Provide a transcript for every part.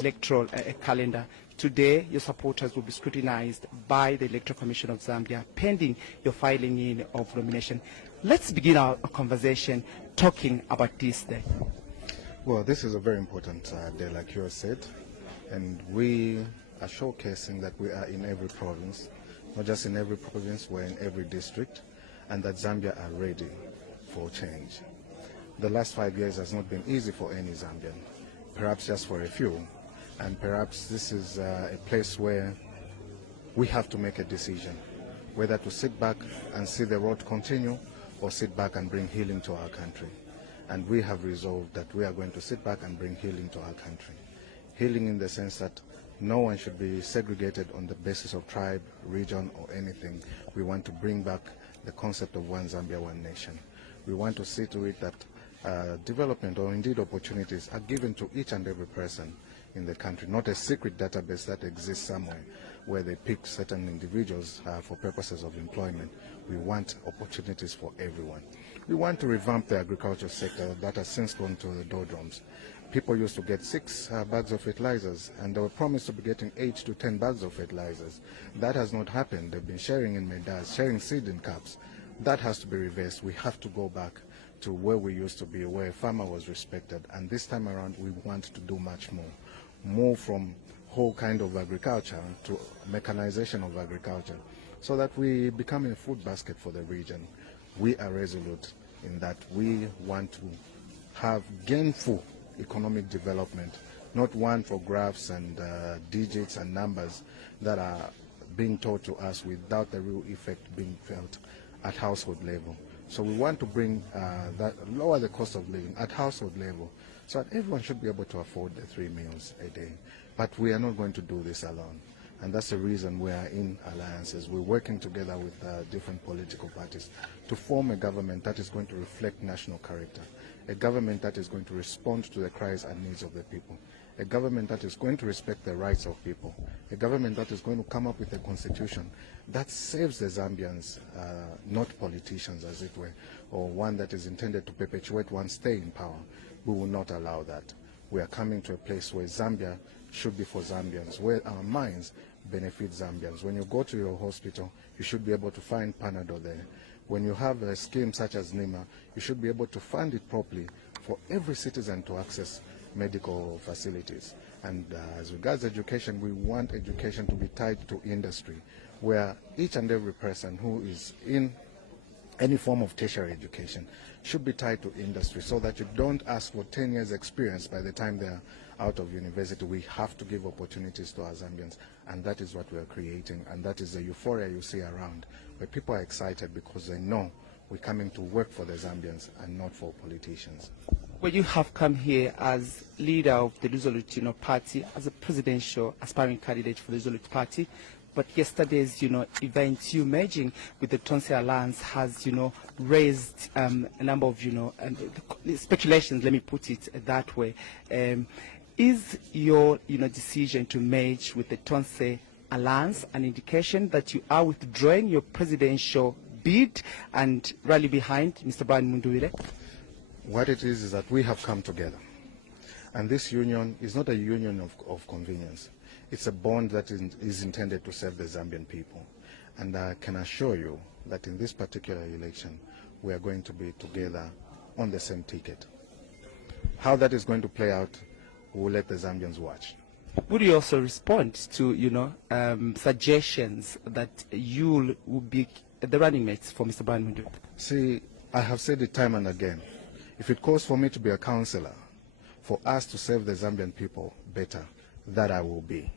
electoral calendar. Today, your supporters will be scrutinized by the Electoral Commission of Zambia pending your filing in of nomination. Let's begin our conversation talking about this day. Well, this is a very important day, like you have said, and we are showcasing that we are in every province, not just in every province, we're in every district, and that Zambia are ready for change. The last 5 years has not been easy for any Zambian, perhaps just for a few, and perhaps this is a place where we have to make a decision, whether to sit back and see the road continue or sit back and bring healing to our country. And we have resolved that we are going to sit back and bring healing to our country. Healing in the sense that no one should be segregated on the basis of tribe, region, or anything. We want to bring back the concept of one Zambia, one nation. We want to see to it that development or indeed opportunities are given to each and every person in the country, not a secret database that exists somewhere where they pick certain individuals for purposes of employment. We want opportunities for everyone. We want to revamp the agriculture sector that has since gone to the doldrums. People used to get 6 bags of fertilizers, and they were promised to be getting 8 to 10 bags of fertilizers. That has not happened. They've been sharing in medals, sharing seed in cups. That has to be reversed. We have to go back to where we used to be, where a farmer was respected. And this time around, we want to do much more. More from whole kind of agriculture to mechanization of agriculture, so that we become a food basket for the region. We are resolute in that we want to have gainful economic development, not one for graphs and digits and numbers that are being taught to us without the real effect being felt at household level. So we want to bring lower the cost of living at household level, so that everyone should be able to afford the 3 meals a day. But we are not going to do this alone. And that's the reason we are in alliances. We're working together with different political parties to form a government that is going to reflect national character, a government that is going to respond to the cries and needs of the people, a government that is going to respect the rights of people, a government that is going to come up with a constitution that saves the Zambians, not politicians as it were, or one that is intended to perpetuate one stay in power. We will not allow that. We are coming to a place where Zambia should be for Zambians, where our minds benefit Zambians. When you go to your hospital, you should be able to find Panadol there. When you have a scheme such as NIMA, you should be able to fund it properly for every citizen to access medical facilities. And as regards education, we want education to be tied to industry, where each and every person who is in any form of tertiary education should be tied to industry, so that you don't ask for 10 years experience by the time they're out of university. We have to give opportunities to our Zambians, and that is what we are creating, and that is the euphoria you see around, where people are excited because they know we're coming to work for the Zambians and not for politicians. Well, you have come here as leader of the Luzolutino Party, as a presidential aspiring candidate for the Luzolutino Party. But yesterday's, event, you merging with the Tonse Alliance has, raised a number of, speculations, let me put it that way. Is your, decision to merge with the Tonse Alliance an indication that you are withdrawing your presidential bid and rally behind Mr. Brian Munduwile? What it is that we have come together. And this union is not a union of convenience. It's a bond that is intended to serve the Zambian people. And I can assure you that in this particular election, we are going to be together on the same ticket. How that is going to play out, we'll let the Zambians watch. Would you also respond to, suggestions that you will be the running mates for Mr. Brian Munduwile? See, I have said it time and again. If it calls for me to be a councillor, for us to serve the Zambian people better, that I will be.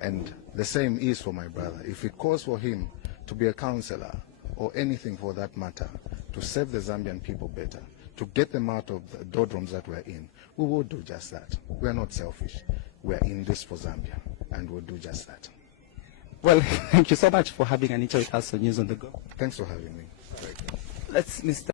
And the same is for my brother. If it calls for him to be a councillor, or anything for that matter, to serve the Zambian people better, to get them out of the doldrums that we're in, we will do just that. We are not selfish. We are in this for Zambia, and we'll do just that. Well, thank you so much for having an interview with us on News on the Go. Thanks for having me. Let's, Mr.